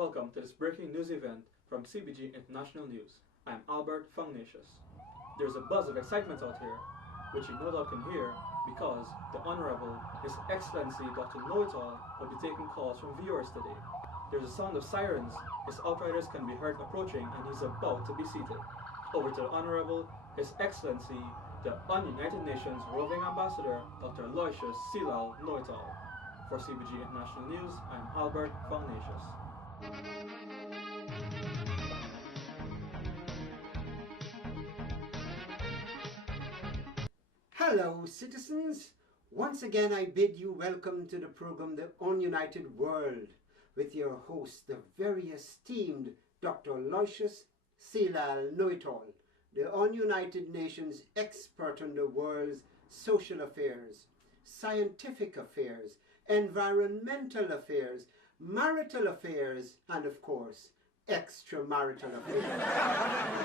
Welcome to this breaking news event from CBG International News. I am Albert Fungnatius. There's a buzz of excitement out here, which you no doubt can hear because the Honorable His Excellency Dr. Know-It-All will be taking calls from viewers today. There's a sound of sirens, his outriders can be heard approaching, and he's about to be seated. Over to the Honorable His Excellency, the United Nations Roving Ambassador, Dr. Aloysius Silal Know-It-All. For CBG International News, I'm Albert Fungnatius. Hello citizens, once again I bid you welcome to the program The Ununited World with your host, the very esteemed Dr. Aloysius Silal Know-It-All, the Ununited Nations expert on the world's social affairs, scientific affairs, environmental affairs, marital affairs, and of course, extramarital affairs.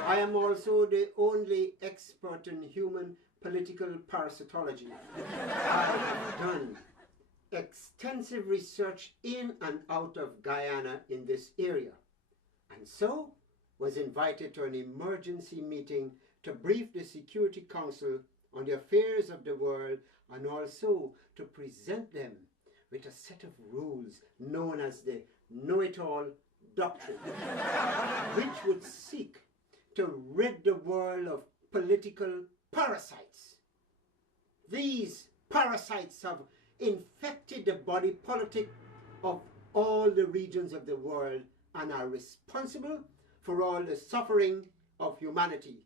I am also the only expert in human political parasitology. I have done extensive research in and out of Guyana in this area, and so was invited to an emergency meeting to brief the Security Council on the affairs of the world and also to present them with a set of rules known as the Know-It-All Doctrine, which would seek to rid the world of political parasites. These parasites have infected the body politic of all the regions of the world and are responsible for all the suffering of humanity.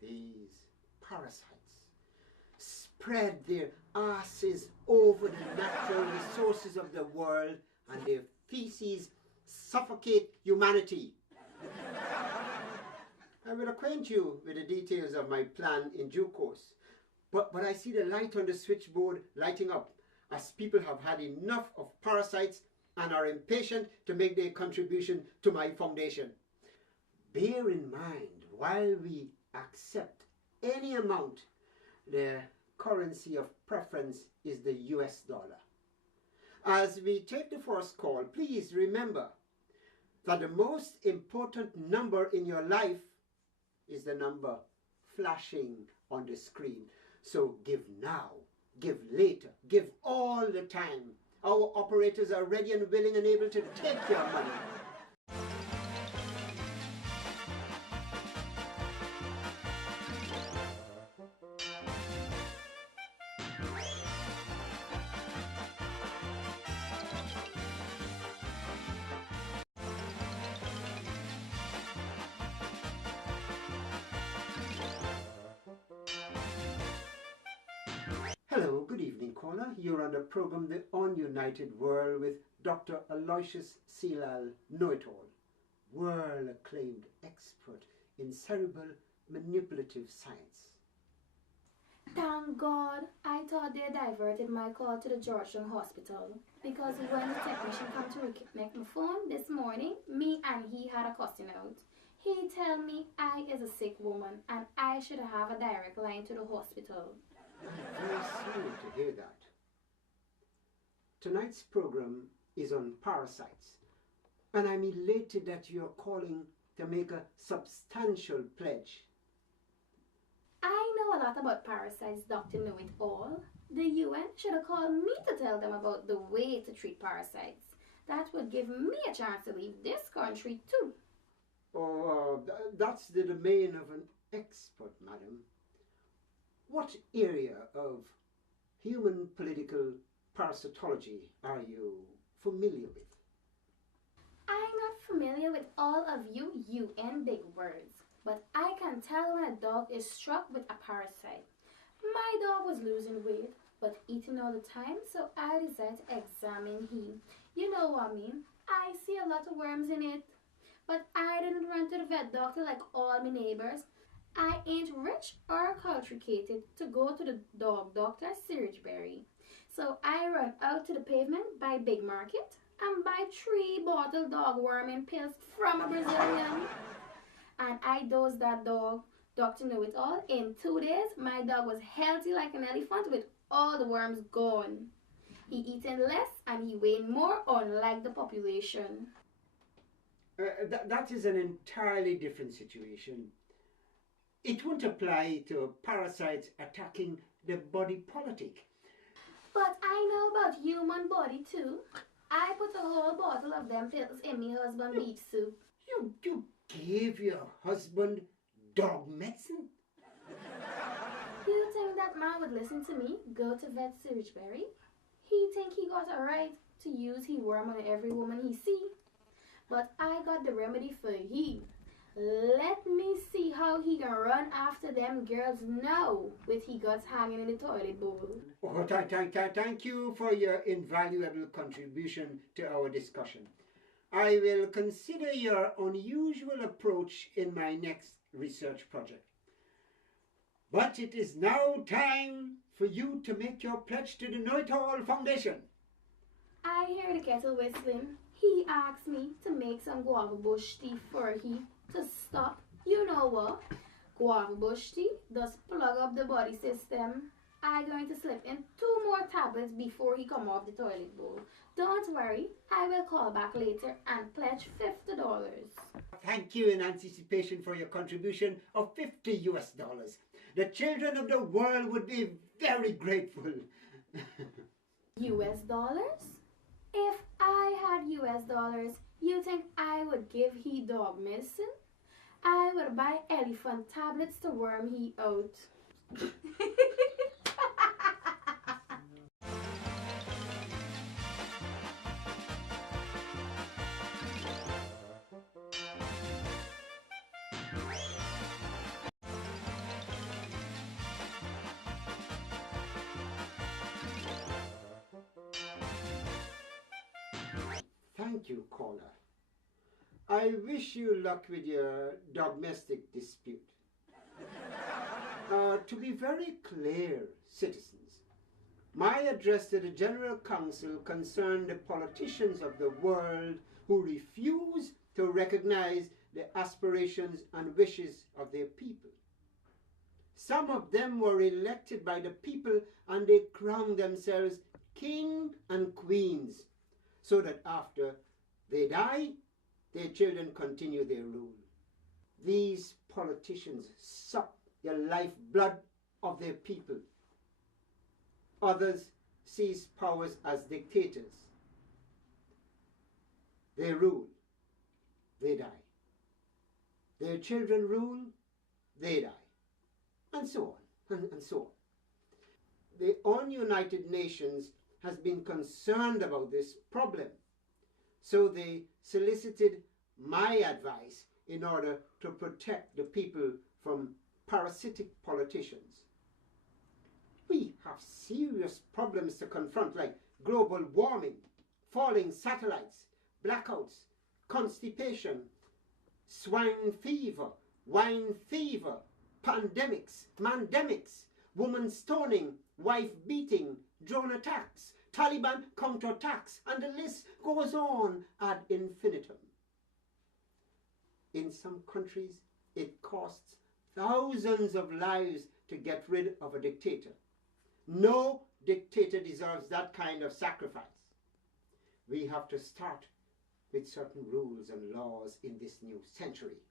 These parasites spread their asses over the natural resources of the world, and their feces suffocate humanity. I will acquaint you with the details of my plan in due course, but I see the light on the switchboard lighting up as people have had enough of parasites and are impatient to make their contribution to my foundation. Bear in mind, while we accept any amount, the currency of preference is the US dollar. As we take the first call, please remember that the most important number in your life is the number flashing on the screen. So give now, give later, give all the time. Our operators are ready and willing and able to take your money. Hello, good evening caller. You're on the program The Ununited World with Dr. Aloysius Silal Know-It-All, world-acclaimed expert in cerebral manipulative science. Thank God, I thought they diverted my call to the Georgetown Hospital, because when the technician came to reconnect my phone this morning, me and he had a cussing out. He tell me I is a sick woman and I should have a direct line to the hospital. I'm very sorry to hear that. Tonight's program is on parasites, and I'm elated that you're calling to make a substantial pledge. I know a lot about parasites, Dr. Know-It-All. The UN should have called me to tell them about the way to treat parasites. That would give me a chance to leave this country too. Oh, that's the domain of an expert, madam. What area of human political parasitology are you familiar with? I'm not familiar with all of you UN big words, but I can tell when a dog is struck with a parasite. My dog was losing weight, but eating all the time, so I decided to examine him. You know what I mean? I see a lot of worms in it. But I didn't run to the vet doctor like all my neighbors. I ain't rich or cultivated to go to the dog doctor at Sirgeberry. So I run out to the pavement by Big Market and buy 3 bottle dog worming pills from a Brazilian. And I dosed that dog, Dr. Know-It-All. In 2 days, my dog was healthy like an elephant with all the worms gone. He eating less and he weighing more, unlike the population. That is an entirely different situation. It won't apply to parasites attacking the body politic. But I know about human body too. I put a whole bottle of them pills in me husband beef soup. You gave your husband dog medicine? You think that man would listen to me? Go to vet Surgeberry? He think he got a right to use he worm on every woman he see. But I got the remedy for he. Let me see how he can run after them girls now with he guts hanging in the toilet bowl. Oh, thank you for your invaluable contribution to our discussion. I will consider your unusual approach in my next research project. But it is now time for you to make your pledge to the Know-It-All Foundation. I hear the kettle whistling. He asked me to make some guava bush tea for he to stop. You know what? Guava bush tea does plug up the body system. I'm going to slip in 2 more tablets before he come off the toilet bowl. Don't worry, I will call back later and pledge $50. Thank you in anticipation for your contribution of $50 US. The children of the world would be very grateful. US dollars? If I had US dollars, you think I would give he dog medicine? I would buy elephant tablets to worm he out. Thank you, caller. I wish you luck with your domestic dispute. To be very clear, citizens, my address to the General Council concerned the politicians of the world who refuse to recognize the aspirations and wishes of their people. Some of them were elected by the people and they crowned themselves king and queens, so that after they die, their children continue their rule. These politicians suck the lifeblood of their people. Others seize powers as dictators. They rule, they die. Their children rule, they die. And so on, and so on. The United Nations has been concerned about this problem. So they solicited my advice in order to protect the people from parasitic politicians. We have serious problems to confront, like global warming, falling satellites, blackouts, constipation, swine fever, wine fever, pandemics, mandemics, woman stoning, wife beating, drone attacks, Taliban counterattacks, and the list goes on ad infinitum. In some countries, it costs thousands of lives to get rid of a dictator. No dictator deserves that kind of sacrifice. We have to start with certain rules and laws in this new century.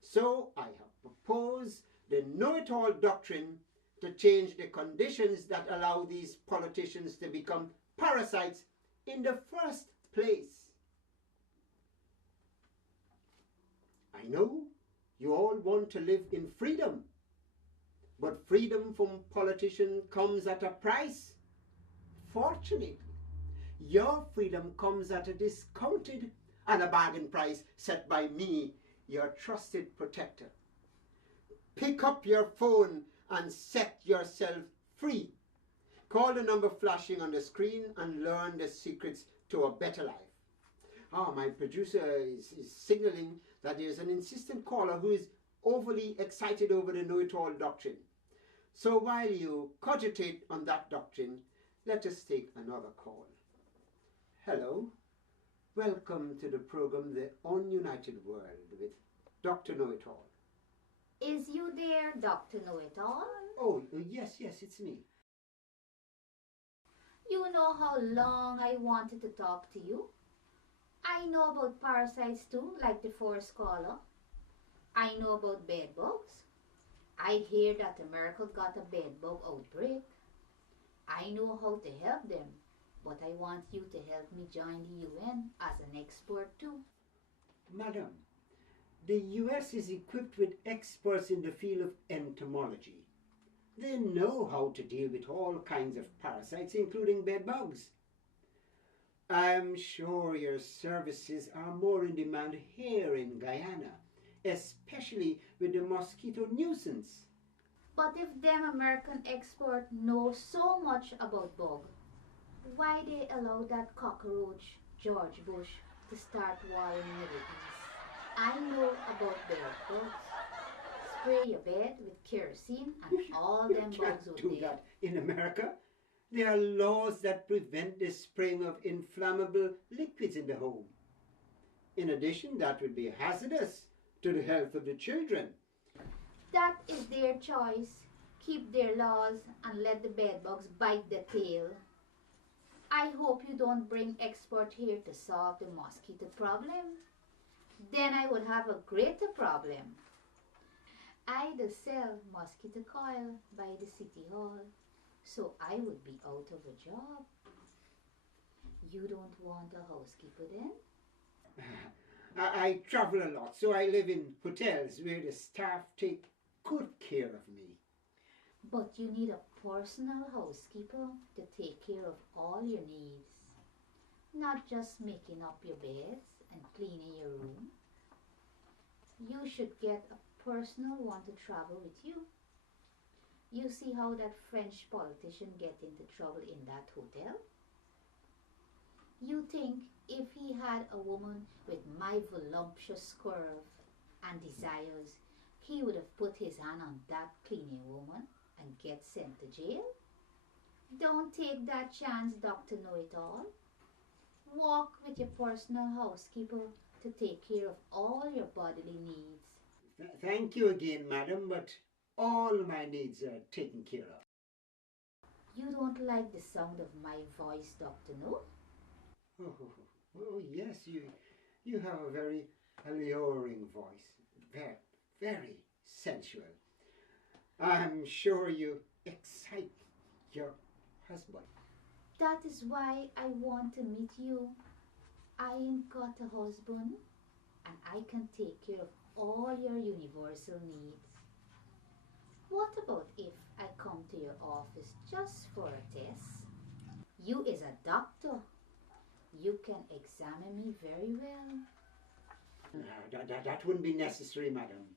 So I have proposed the Know-It-All Doctrine to change the conditions that allow these politicians to become parasites in the first place. I know you all want to live in freedom, but freedom from politicians comes at a price. Fortunately, your freedom comes at a discounted and a bargain price set by me, your trusted protector. Pick up your phone and set yourself free. Call the number flashing on the screen and learn the secrets to a better life. My producer is signaling that there's an insistent caller who is overly excited over the Know-It-All Doctrine. So while you cogitate on that doctrine, let us take another call. Hello. Welcome to the program The Ununited World with Dr. Know-It-All. Is you there, Dr. Know-It-All? Oh, yes, it's me. You know how long I wanted to talk to you. I know about parasites too, like the forest caller. I know about bed bugs. I hear that America got a bed bug outbreak. I know how to help them, but I want you to help me join the UN as an expert too. Madam, the US is equipped with experts in the field of entomology. They know how to deal with all kinds of parasites, including bedbugs. I'm sure your services are more in demand here in Guyana, especially with the mosquito nuisance. But if them American expert know so much about bug, why they allow that cockroach George Bush to start war in Middle East? I know about bed bugs. Spray your bed with kerosene and all them You bugs can't would do dead. that in America. There are laws that prevent the spraying of inflammable liquids in the home. In addition, that would be hazardous to the health of the children. That is their choice. Keep their laws and let the bedbugs bite the tail. I hope you don't bring expert here to solve the mosquito problem. Then I would have a greater problem. I do sell mosquito coil by the city hall, so I would be out of a job. You don't want a housekeeper then? I travel a lot, so I live in hotels where the staff take good care of me. But you need a personal housekeeper to take care of all your needs. Not just making up your beds and cleaning your room. You should get a personal one to travel with you. You see how that French politician get into trouble in that hotel? You think if he had a woman with my voluptuous curve and desires, he would have put his hand on that cleaning woman and get sent to jail? Don't take that chance, Dr. Know-It-All. Walk with your personal housekeeper to take care of all your bodily needs. Thank you again, madam, but all my needs are taken care of. You don't like the sound of my voice, Dr. No? Oh, yes, you have a very alluring voice. Very, very sensual. I'm sure you excite your husband. That is why I want to meet you. I ain't got a husband, and I can take care of all your universal needs. What about if I come to your office just for a test? You is a doctor. You can examine me very well. That wouldn't be necessary, madam.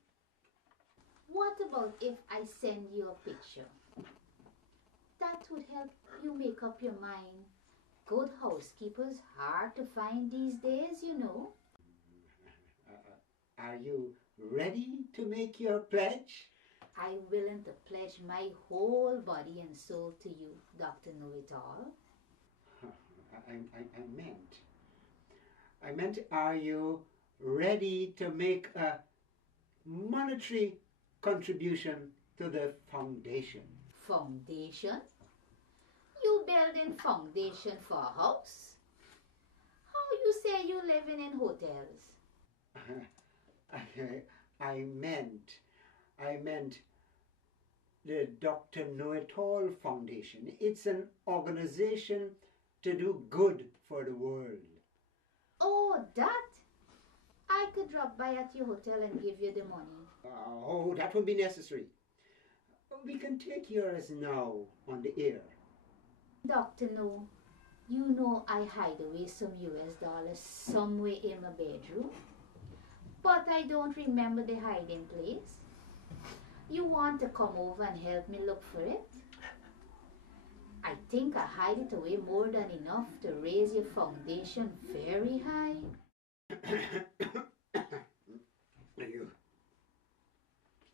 What about if I send you a picture? That would help you make up your mind. Good housekeepers hard to find these days, you know. Are you ready to make your pledge? I'm willing to pledge my whole body and soul to you, Dr. Know-It-All. I meant, are you ready to make a monetary contribution to the foundation? Foundation? You building foundation for a house? How you say you living in hotels? I meant the Dr. Know-It-All Foundation. It's an organization to do good for the world. Oh, that? I could drop by at your hotel and give you the money. Oh, that won't be necessary. We can take yours now on the air. Dr. No, you know I hide away some US dollars somewhere in my bedroom. But I don't remember the hiding place. You want to come over and help me look for it? I think I hide it away more than enough to raise your foundation very high.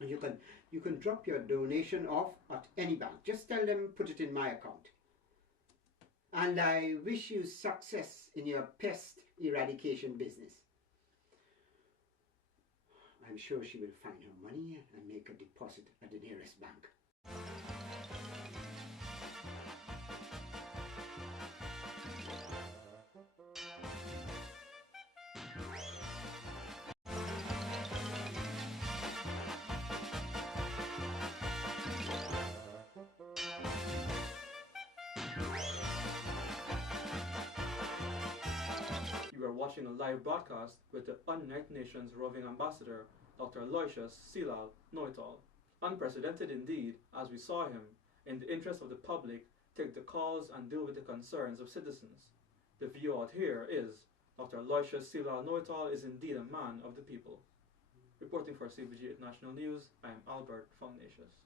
You can drop your donation off at any bank. Just tell them put it in my account. And I wish you success in your pest eradication business. I'm sure she will find her money and make a deposit at the nearest bank. watching a live broadcast with the United Nations roving ambassador, Dr. Aloysius Silal Know-it-all. Unprecedented indeed, as we saw him, in the interest of the public, take the calls and deal with the concerns of citizens. The view out here is Dr. Aloysius Silal Know-it-all is indeed a man of the people. Reporting for CBG International News, I am Albert Fungnatius.